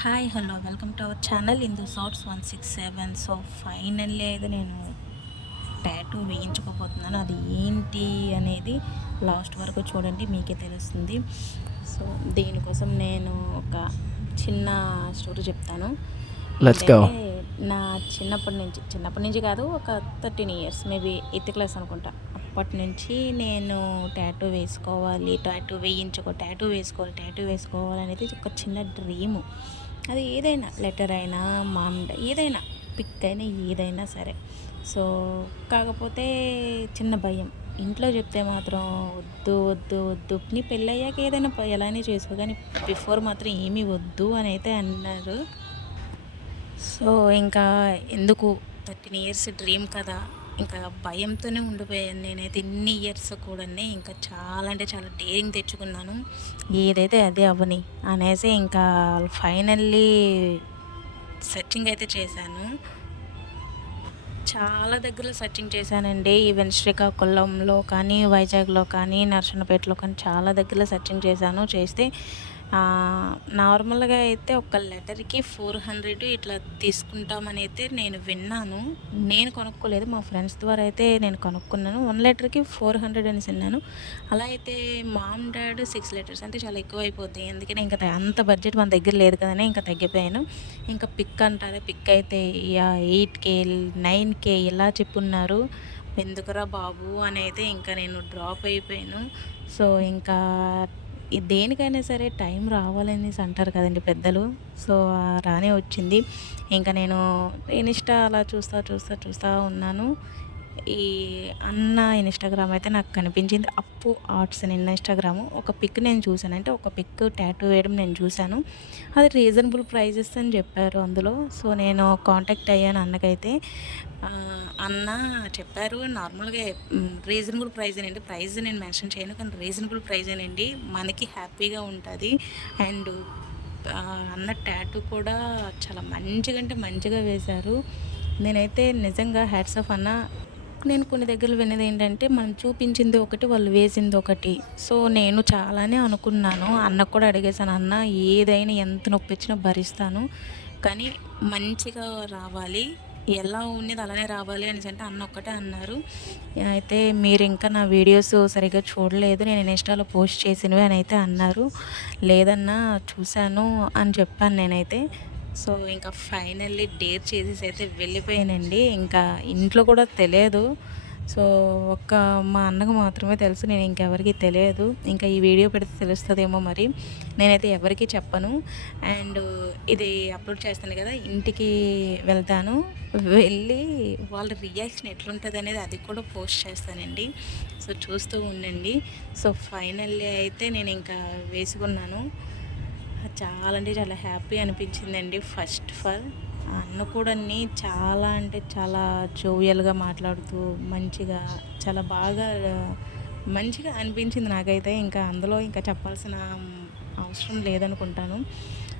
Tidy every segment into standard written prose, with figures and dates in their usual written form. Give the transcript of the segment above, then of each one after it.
Hi hello welcome to our channel Indu shorts 167. So finally అయితే నేను tattoo వేయించుకోపోతున్నాను. అది ఏంటి అనేది లాస్ట్ వరకు చూడండి, మీకే తెలుస్తుంది. సో దీనికోసం నేను ఒక చిన్న స్టోరీ చెప్తాను. Let's go. ఏంటంటే, నా చిన్నప్పటి నుంచి కాదు, ఒక 13 ఇయర్స్, మేబీ 8th క్లాస్ అనుకుంటా. అప్పటి నుంచి నేను టాటూ వేసుకోవాలి అనేది ఒక చిన్న డ్రీము. అది ఏదైనా లెటర్ అయినా, ఏదైనా పిక్ అయినా, ఏదైనా సరే. సో కాకపోతే చిన్న భయం. ఇంట్లో చెప్తే మాత్రం వద్దు వద్దు వద్దు, నీ పెళ్ళయ్యాక ఏదైనా ఎలానే చేసుకో, కానీ బిఫోర్ మాత్రం ఏమీ వద్దు అని అయితే అన్నారు. సో ఇంకా ఎందుకు, 13 ఇయర్స్ డ్రీమ్ కదా, ఇంకా భయంతోనే ఉండిపోయాను నేనైతే ఇన్ని ఇయర్స్ కూడా. ఇంకా చాలా అంటే చాలా డేరింగ్ తెచ్చుకున్నాను, ఏదైతే అదే అవ్వని అనేసి. ఇంకా ఫైనల్లీ సెర్చింగ్ అయితే చేశాను. చాలా దగ్గర సెర్చింగ్ చేశానండి. ఈవెన్ శ్రీకాకుళంలో కానీ, వైజాగ్లో కానీ, నర్సన్నపేటలో కానీ చాలా దగ్గర సెర్చింగ్ చేస్తే నార్మల్గా అయితే ఒక లెటర్కి 400 ఇట్లా తీసుకుంటామని అయితే నేను విన్నాను. నేను కొనుక్కోలేదు, మా ఫ్రెండ్స్ ద్వారా అయితే నేను కొనుక్కున్నాను. 1 లెటర్కి 400 అని విన్నాను. అలా అయితే మామ్ డాడ్ 6 లెటర్స్ అంటే చాలా ఎక్కువ అయిపోద్ది. అందుకని ఇంకా అంత బడ్జెట్ మన దగ్గర లేదు కదని ఇంకా తగ్గిపోయాను. ఇంకా పిక్ అంటారా, పిక్ అయితే 8K 9K ఇలా చెప్పున్నారు. ఎందుకురా బాబు అని అయితే ఇంకా నేను డ్రాప్ అయిపోయాను. సో ఇంకా దేనికైనా సరే టైం రావాలనేసి అంటారు కదండి పెద్దలు. సో రానే వచ్చింది. ఇంకా నేను ఇన్స్టా అలా చూస్తూ ఉన్నాను. ఈ అన్న ఇన్స్టాగ్రామ్ అయితే నాకు కనిపించింది, అప్పు ఆర్ట్స్ అని ఇన్స్టాగ్రాము. ఒక పిక్ నేను చూశాను, అంటే ఒక పిక్ టాటూ వేయడం నేను చూశాను. అది రీజనబుల్ ప్రైజెస్ అని చెప్పారు అందులో. సో నేను కాంటాక్ట్ అయ్యాను అన్నకైతే. అన్న చెప్పారు నార్మల్గా రీజనబుల్ ప్రైజేనండి, ప్రైస్ నేను మెన్షన్ చేయను, కానీ రీజనబుల్ ప్రైజేనండి, మనకి హ్యాపీగా ఉంటుంది. అండ్ అన్న టాటూ కూడా చాలా మంచిగా అంటే మంచిగా వేశారు. నేనైతే నిజంగా హ్యాట్స్ ఆఫ్ అన్న. నేను కొన్ని దగ్గరలు విన్నది ఏంటంటే, మనం చూపించింది ఒకటి, వాళ్ళు వేసింది ఒకటి. సో నేను చాలానే అనుకున్నాను, అన్నకు కూడా అడిగేశాను, అన్న ఏదైనా ఎంత నొప్పి వచ్చినా భరిస్తాను, కానీ మంచిగా రావాలి, ఎలా ఉన్నది అలానే రావాలి అనేసి అంటే అన్న ఒక్కటే అన్నారు. అయితే మీరు ఇంకా నా వీడియోస్ సరిగ్గా చూడలేదు, నేను ఇన్స్టాలో పోస్ట్ చేసినవి అని అయితే అన్నారు. లేదన్నా చూశాను అని చెప్పాను నేనైతే. సో ఇంకా ఫైనల్లీ డేర్ చేసేసి అయితే వెళ్ళిపోయానండి. ఇంకా ఇంట్లో కూడా తెలియదు. సో ఒక్క మా అన్నకు మాత్రమే తెలుసు, నేను ఇంకెవరికి తెలియదు. ఇంకా ఈ వీడియో పెడితే తెలుస్తుందేమో మరి, నేనైతే ఎవరికి చెప్పను. అండ్ ఇది అప్లోడ్ చేస్తాను కదా, ఇంటికి వెళ్తాను, వెళ్ళి వాళ్ళ రియాక్షన్ ఎట్లుంటుంది అనేది అది కూడా పోస్ట్ చేస్తానండి. సో చూస్తూ ఉండండి. సో ఫైనల్లీ అయితే నేను ఇంకా వేసుకున్నాను. చాలా అంటే చాలా హ్యాపీ అనిపించిందండి. ఫస్ట్ ఆఫ్ ఆల్ అన్న కూడా చాలా అంటే చాలా జోవియల్గా మాట్లాడుతూ మంచిగా, చాలా బాగా మంచిగా అనిపించింది నాకైతే. ఇంకా అందులో ఇంకా చెప్పాల్సిన అవసరం లేదనుకుంటాను.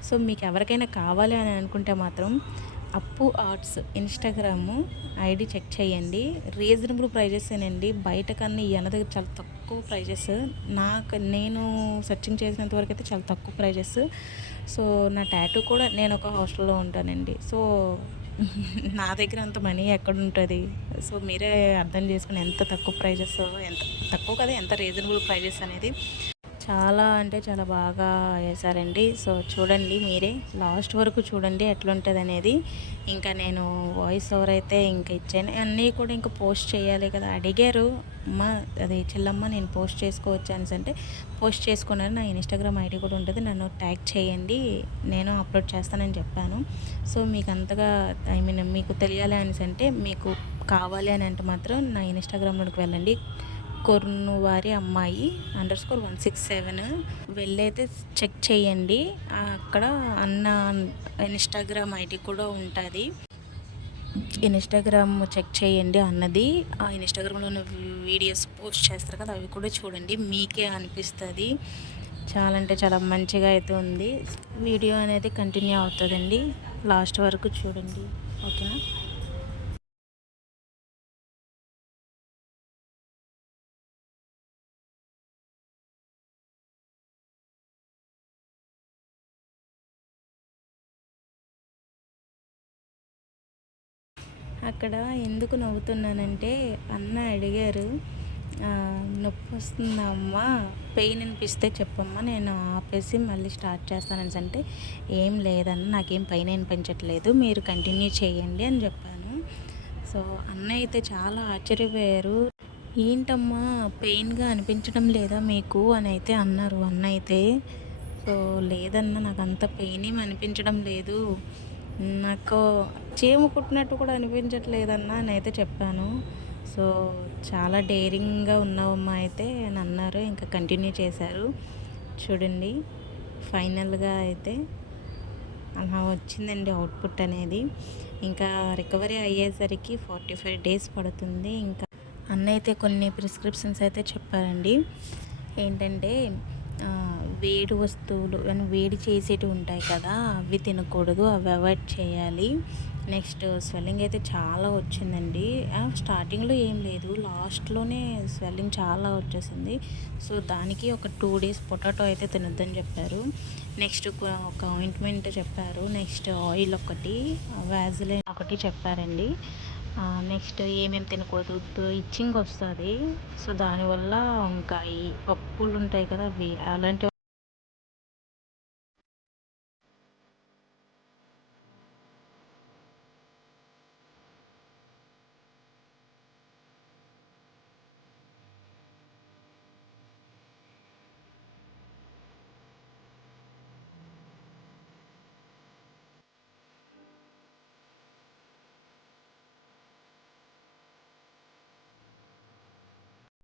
సో మీకు ఎవరికైనా కావాలి అని అనుకుంటే మాత్రం అప్పు ఆర్ట్స్ ఇన్స్టాగ్రాము ఐడి చెక్ చేయండి. రీజనబుల్ ప్రైజెసేనండి, బయట కన్నా ఈ అన్న దగ్గర చాలా తక్కువ ప్రైజెస్. నేను సెర్చింగ్ చేసినంత వరకు అయితే చాలా తక్కువ ప్రైజెస్. సో నా టాటూ కూడా, నేను ఒక హాస్టల్లో ఉంటానండి. సో నా దగ్గర అంత మనీ ఎక్కడ ఉంటుంది. సో మీరే అర్థం చేసుకుని ఎంత తక్కువ ప్రైజెస్, ఎంత తక్కువ కదా, ఎంత రీజనబుల్ ప్రైజెస్ అనేది. చాలా అంటే చాలా బాగా వేశారండి. సో చూడండి, మీరే లాస్ట్ వరకు చూడండి ఎట్లుంటుంది అనేది. ఇంకా నేను వాయిస్ ఓవర్ అయితే ఇంకా ఇచ్చాను, అన్నీ కూడా ఇంకా పోస్ట్ చేయాలి కదా. అడిగారు అమ్మ, అది చెల్లమ్మ నేను పోస్ట్ చేసుకోవచ్చు అనేసి అంటే పోస్ట్ చేసుకున్నాను. నా ఇన్స్టాగ్రామ్ ఐడి కూడా ఉంటుంది, నన్ను ట్యాగ్ చేయండి, నేను అప్లోడ్ చేస్తానని చెప్పాను. సో మీకు అంతగా మీకు తెలియాలి అనేసి అంటే, మీకు కావాలి అని అంటే మాత్రం నా ఇన్స్టాగ్రామ్లోకి వెళ్ళండి, కొర్నువారి అమ్మాయి _167 వెళ్ళైతే చెక్ చేయండి. అక్కడ అన్న ఇన్స్టాగ్రామ్ ఐడి కూడా ఉంటుంది. ఇన్స్టాగ్రామ్ చెక్ చేయండి అన్నది. ఆ ఇన్స్టాగ్రామ్లో ఉన్న వీడియోస్ పోస్ట్ చేస్తారు కదా, అవి కూడా చూడండి, మీకే అనిపిస్తుంది. చాలా అంటే చాలా మంచిగా అయితే ఉంది. వీడియో అనేది కంటిన్యూ అవుతుందండి, లాస్ట్ వరకు చూడండి, ఓకేనా. అక్కడ ఎందుకు నవ్వుతున్నానంటే అన్న అడిగారు, నొప్పి వస్తుందా అమ్మా, పెయిన్ అనిపిస్తే చెప్పమ్మా, నేను ఆపేసి మళ్ళీ స్టార్ట్ చేస్తానని అంటే, ఏం లేదన్న, నాకేం పెయిన్ అనిపించట్లేదు, మీరు కంటిన్యూ చేయండి అని చెప్పాను. సో అన్న అయితే చాలా ఆశ్చర్యపోయారు. ఏంటమ్మా పెయిన్గా అనిపించడం లేదా మీకు అని అయితే అన్నారు అన్న అయితే. సో లేదన్న, నాకు అంత పెయిన్ ఏమి అనిపించడం లేదు, నాకు చీమ కుట్టినట్టు కూడా అనిపించట్లేదన్నా అని అయితే చెప్పాను. సో చాలా డేరింగ్గా ఉన్నావమ్మా అయితే అని అన్నారు. ఇంకా కంటిన్యూ చేశారు. చూడండి ఫైనల్గా అయితే అలా వచ్చిందండి అవుట్పుట్ అనేది. ఇంకా రికవరీ అయ్యేసరికి 45 డేస్ పడుతుంది. ఇంకా అన్న అయితే కొన్ని ప్రిస్క్రిప్షన్స్ అయితే చెప్పారండి. ఏంటంటే వేడి వస్తువులు వేడి చేసేటివి ఉంటాయి కదా, అవి తినకూడదు, అవి అవాయిడ్ చేయాలి. నెక్స్ట్ స్వెల్లింగ్ అయితే చాలా వచ్చిందండి. స్టార్టింగ్లో ఏం లేదు, లాస్ట్లోనే స్వెల్లింగ్ చాలా వచ్చేసింది. సో దానికి ఒక 2 డేస్ పొటాటో అయితే తినొద్దని చెప్పారు. నెక్స్ట్ ఒక ఆయింట్మెంట్ చెప్పారు. నెక్స్ట్ ఆయిల్ ఒకటి, వ్యాజిలిన్ ఒకటి చెప్పారండి. నెక్స్ట్ ఏమేమి తినకూడదు, ఇచ్చింగ్ వస్తుంది. సో దానివల్ల ఇంకా ఈ పప్పులు ఉంటాయి కదా, అవి అలాంటివి